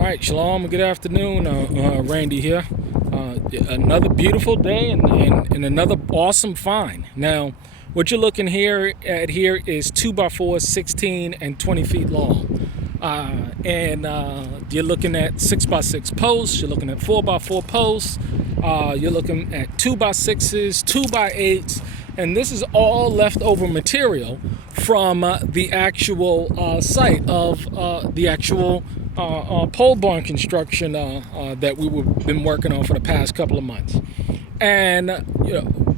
All right, shalom, good afternoon. Randy here. Another beautiful day and another awesome find. Now, what you're looking here is 2x4, 16 and 20 feet long. You're looking at 6x6 posts, you're looking at 4x4 posts, you're looking at 2x6s, 2x8s, and this is all leftover material from the actual site of the actual pole barn construction that we've been working on for the past couple of months. And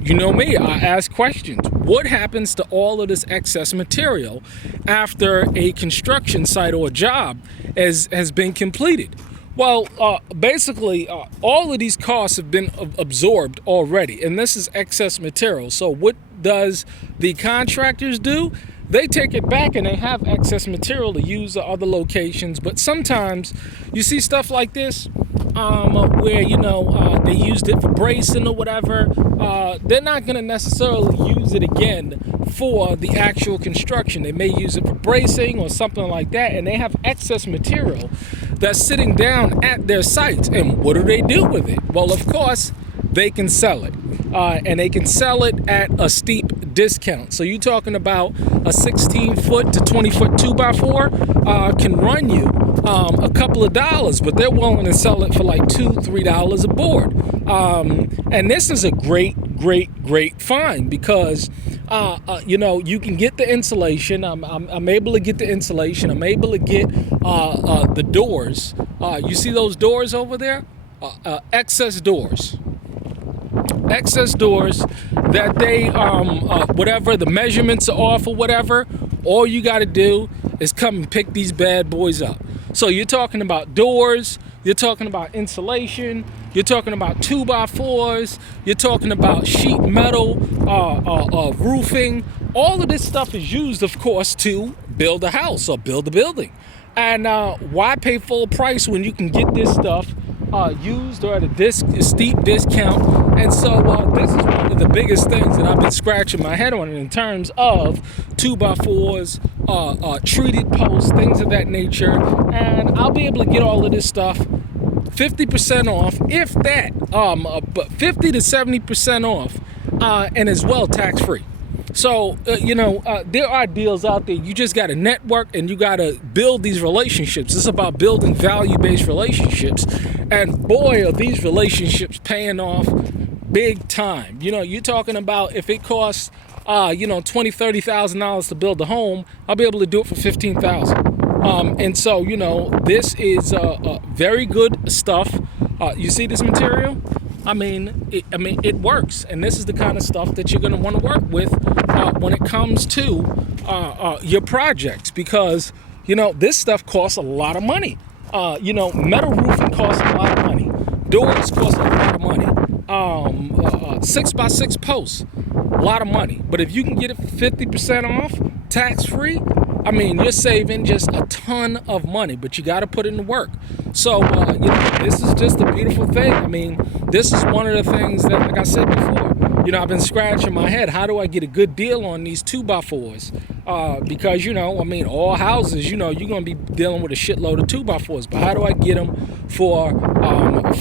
you know me, I ask questions. What happens to all of this excess material after a construction site or job has been completed? Well, basically, all of these costs have been absorbed already, and this is excess material. So what does the contractors do? They take it back and they have excess material to use at other locations. But sometimes you see stuff like this where, they used it for bracing or whatever. They're not going to necessarily use it again for the actual construction. They may use it for bracing or something like that. And they have excess material that's sitting down at their sites. And what do they do with it? Well, of course, they can sell it. And they can sell it at a steep discount. So you're talking about a 16-foot to 20-foot 2x4 can run you a couple of dollars, but they're willing to sell it for like $2-3 a board. And this is a great find because you can get the insulation. I'm able to get the insulation. I'm able to get the doors. You see those doors over there? Excess doors that they whatever the measurements are off or whatever, all you got to do is come and pick these bad boys up. So you're talking about doors, you're talking about insulation, you're talking about 2x4s, you're talking about sheet metal, roofing. All of this stuff is used, of course, to build a house or build a building. And why pay full price when you can get this stuff used or at a steep discount? And so this is one of the biggest things that I've been scratching my head on in terms of 2x4s, treated posts, things of that nature. And I'll be able to get all of this stuff 50% off, if that, but 50 to 70% off, and as well tax-free. So, there are deals out there. You just got to network and you got to build these relationships. It's about building value-based relationships. And boy, are these relationships paying off big time. You're talking about if it costs, $20,000-$30,000 to build a home, I'll be able to do it for $15,000. And so, this is very good stuff. You see this material? It works, and this is the kind of stuff that you're going to want to work with when it comes to your projects, because this stuff costs a lot of money. Metal roofing costs a lot of money. Doors cost a lot of money. 6x6 posts, a lot of money. But if you can get it 50% off, tax-free, you're saving just a ton of money, but you got to put in the work. So, this is just a beautiful thing. This is one of the things that, like I said before, I've been scratching my head. How do I get a good deal on these 2x4s? Because, all houses, you're going to be dealing with a shitload of 2x4s. But how do I get them for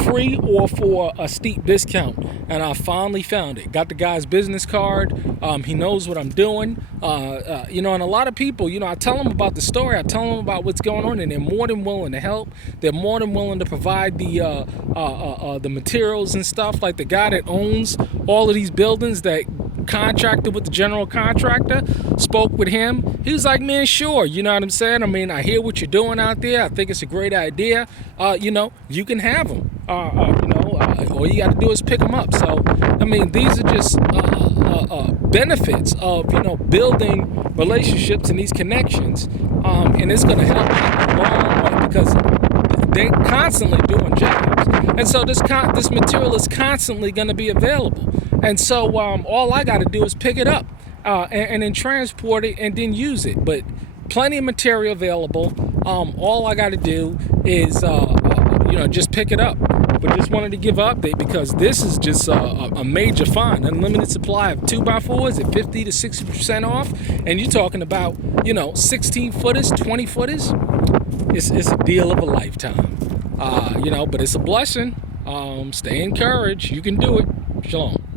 free or for a steep discount? And I finally found it. Got the guy's business card. He knows what I'm doing. And a lot of people, I tell them about the story. I tell them about what's going on, and they're more than willing to help. They're more than willing to provide the materials and stuff. Like the guy that owns all of these buildings that contracted with the general contractor, spoke with him. He was like, man, sure. You know what I'm saying? I hear what you're doing out there. I think it's a great idea. You can have them. All you got to do is pick them up. So, these are just benefits of, building relationships and these connections. And it's going to help out a long way because they're constantly doing jobs. And so this material is constantly going to be available. And so all I got to do is pick it up and then transport it and then use it. But plenty of material available. All I got to do is, just pick it up. But just wanted to give an update because this is just a major find. Unlimited supply of 2x4s at 50 to 60% off. And you're talking about, 16 footers, 20 footers. It's a deal of a lifetime. But it's a blessing. Stay encouraged. You can do it. Shalom.